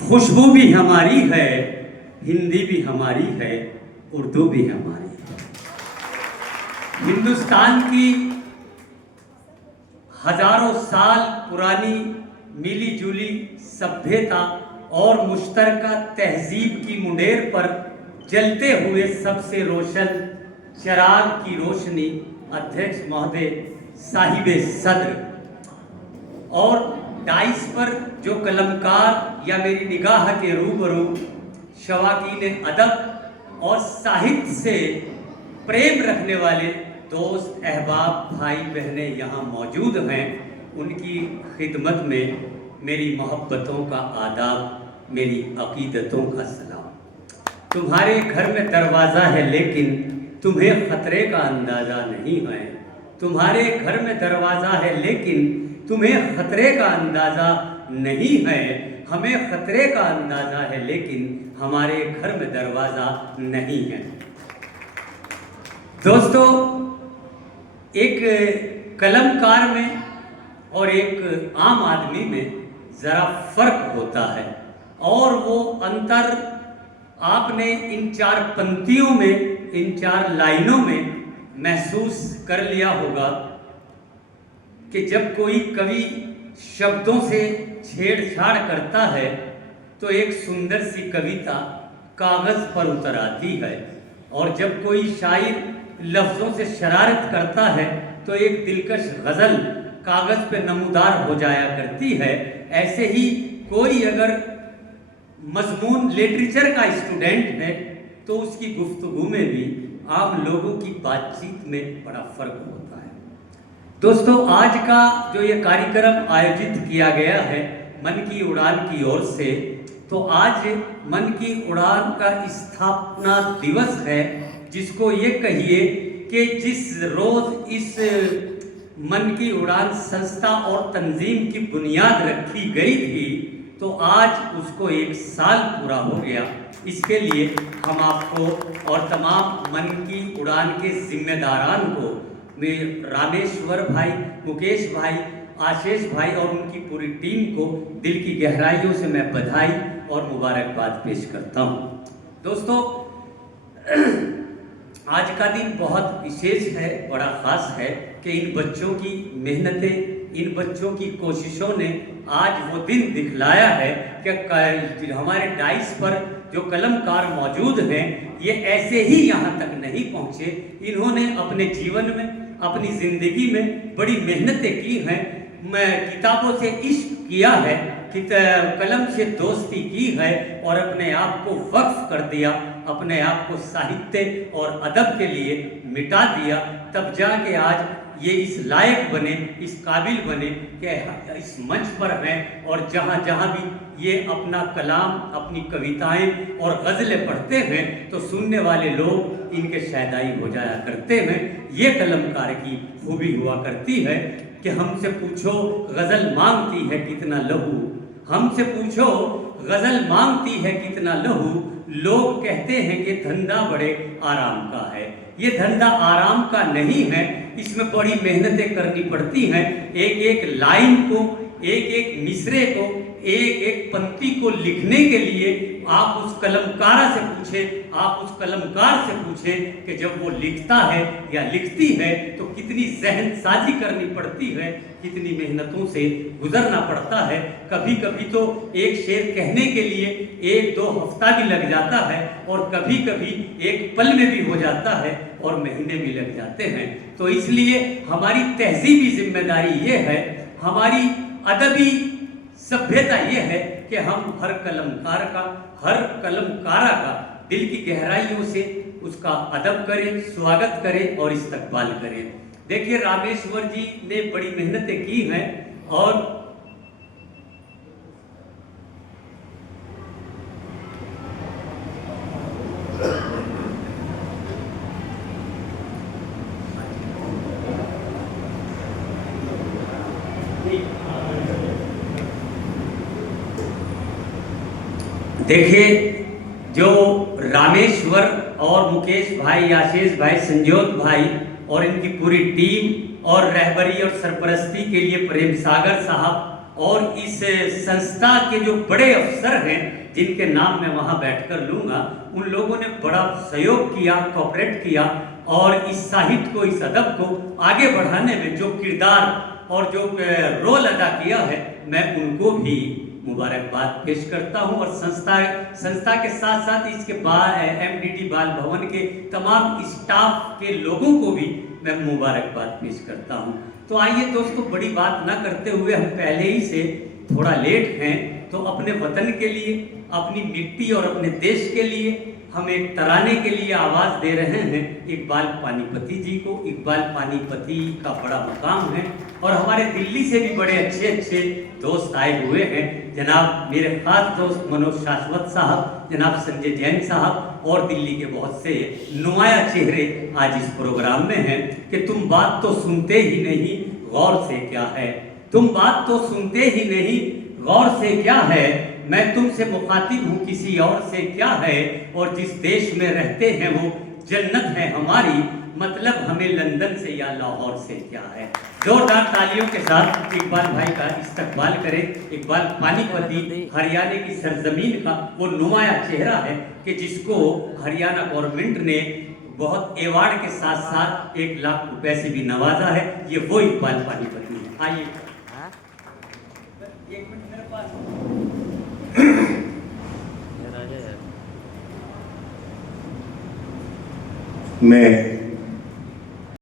खुशबू भी हमारी है, हिंदी भी हमारी है, उर्दू भी हमारी है। हिंदुस्तान की हजारों साल पुरानी मिली जुली सभ्यता और मुश्तरका तहजीब की मुंडेर पर जलते हुए सबसे रोशन चिराग की रोशनी अध्यक्ष महोदय साहिब सद्र और डाइस पर जो कलमकार या मेरी निगाह के रूबरू शवाकीन अदब और साहित्य से प्रेम रखने वाले दोस्त अहबाब भाई बहनें यहाँ मौजूद हैं, उनकी खिदमत में मेरी मोहब्बतों का आदाब, मेरी अकीदतों का सलाम। तुम्हारे घर में दरवाज़ा है लेकिन तुम्हें ख़तरे का अंदाज़ा नहीं है। तुम्हारे घर में दरवाज़ा है लेकिन तुम्हें ख़तरे का अंदाज़ा नहीं है। हमें ख़तरे का अंदाज़ा है लेकिन हमारे घर में दरवाज़ा नहीं है। दोस्तों, एक कलमकार में और एक आम आदमी में ज़रा फ़र्क होता है और वो अंतर आपने इन 4 पंक्तियों में, इन 4 लाइनों में महसूस कर लिया होगा कि जब कोई कवि शब्दों से छेड़छाड़ करता है तो एक सुंदर सी कविता कागज़ पर उतर आती है, और जब कोई शायर लफ्ज़ों से शरारत करता है तो एक दिलकश गज़ल कागज़ पे नमूदार हो जाया करती है। ऐसे ही कोई अगर मजमून लिटरेचर का स्टूडेंट है तो उसकी गुफ्तगू में भी आम लोगों की बातचीत में बड़ा फ़र्क होता है। दोस्तों, आज का जो ये कार्यक्रम आयोजित किया गया है मन की उड़ान की ओर से, तो आज मन की उड़ान का स्थापना दिवस है, जिसको ये कहिए कि जिस रोज़ इस मन की उड़ान संस्था और तंजीम की बुनियाद रखी गई थी, तो आज उसको 1 साल पूरा हो गया। इसके लिए हम आपको और तमाम मन की उड़ान के जिम्मेदारान को, रामेश्वर भाई, मुकेश भाई, आशीष भाई और उनकी पूरी टीम को दिल की गहराइयों से मैं बधाई और मुबारकबाद पेश करता हूँ। दोस्तों, आज का दिन बहुत विशेष है, बड़ा ख़ास है कि इन बच्चों की मेहनतें, इन बच्चों की कोशिशों ने आज वो दिन दिखलाया है कि हमारे डाइस पर जो कलमकार मौजूद हैं ये ऐसे ही यहाँ तक नहीं पहुँचे। इन्होंने अपने जीवन में, अपनी ज़िंदगी में बड़ी मेहनतें की हैं। मैं किताबों से इश्क किया है, कलम से दोस्ती की है और अपने आप को वक्फ कर दिया, अपने आप को साहित्य और अदब के लिए मिटा दिया। तब जाके आज ये इस लायक बने, इस काबिल बने कि इस मंच पर हैं और जहाँ जहाँ भी ये अपना कलाम, अपनी कविताएं और गज़लें पढ़ते हैं तो सुनने वाले लोग इनके शैदाई हो जाया करते हैं। ये कलमकार की खूबी हुआ करती है कि हमसे पूछो गज़ल मांगती है कितना लहू, हमसे पूछो गज़ल मांगती है कितना लहू, लोग कहते हैं कि धंधा बड़े आराम का है। ये धंधा आराम का नहीं है, इसमें बड़ी मेहनतें करनी पड़ती हैं। एक एक लाइन को, एक एक मिसरे को, एक एक पंक्ति को लिखने के लिए आप उस कलमकारा से पूछें, आप उस कलमकार से पूछें कि जब वो लिखता है या लिखती है तो कितनी जहन साजी करनी पड़ती है, कितनी मेहनतों से गुजरना पड़ता है। कभी कभी तो एक शेर कहने के लिए 1-2 हफ्ता भी लग जाता है और कभी कभी एक पल में भी हो जाता है और महीने भी लग जाते हैं। तो इसलिए हमारी तहजीबी जिम्मेदारी ये है, हमारी अदबी सभ्यता ये है कि हम हर कलमकार का, हर कलमकारा का दिल की गहराइयों से उसका अदब करें, स्वागत करें और इस्तकबाल करें। देखिए, रामेश्वर जी ने बड़ी मेहनतें की हैं और देखिए, जो रामेश्वर और मुकेश भाई, आशीष भाई, संजोत भाई और इनकी पूरी टीम और रहबरी और सरपरस्ती के लिए प्रेम सागर साहब और इस संस्था के जो बड़े अफसर हैं, जिनके नाम मैं वहाँ बैठकर लूँगा, उन लोगों ने बड़ा सहयोग किया, कोऑपरेट किया और इस साहित्य को, इस अदब को आगे बढ़ाने में जो किरदार और जो रोल अदा किया है, मैं उनको भी मुबारकबाद पेश करता हूं। और संस्था के साथ साथ इसके MDD बाल भवन के तमाम स्टाफ के लोगों को भी मैं मुबारकबाद पेश करता हूं। तो आइए दोस्तों, बड़ी बात ना करते हुए, हम पहले ही से थोड़ा लेट हैं, तो अपने वतन के लिए, अपनी मिट्टी और अपने देश के लिए हम एक तराने के लिए आवाज़ दे रहे हैं इकबाल पानीपति जी को। इकबाल पानीपति का बड़ा मुकाम है और हमारे दिल्ली से भी बड़े अच्छे अच्छे दोस्त आए हुए हैं। जनाब मेरे खास दोस्त मनोज शाश्वत साहब, जनाब संजय जैन साहब और दिल्ली के बहुत से नुमाया चेहरे आज इस प्रोग्राम में हैं कि तुम बात तो सुनते ही नहीं, गौर से क्या है। तुम बात तो सुनते ही नहीं, गौर से क्या है। मैं तुमसे मुखातिब हूँ, किसी और से क्या है। और जिस देश में रहते हैं वो जन्नत है हमारी, मतलब हमें लंदन से या लाहौर से क्या है। जोरदार तालियों के साथ इकबाल भाई का इस्तकबाल करें। इकबाल पानीपति हरियाणा की सरजमीन का वो नुमाया चेहरा है कि जिसको हरियाणा गवर्नमेंट ने बहुत अवार्ड के साथ साथ 1 लाख रुपए से भी नवाजा है। ये वो इकबाल पानीपति है। आइए, एक मिनट मेरे पास मैं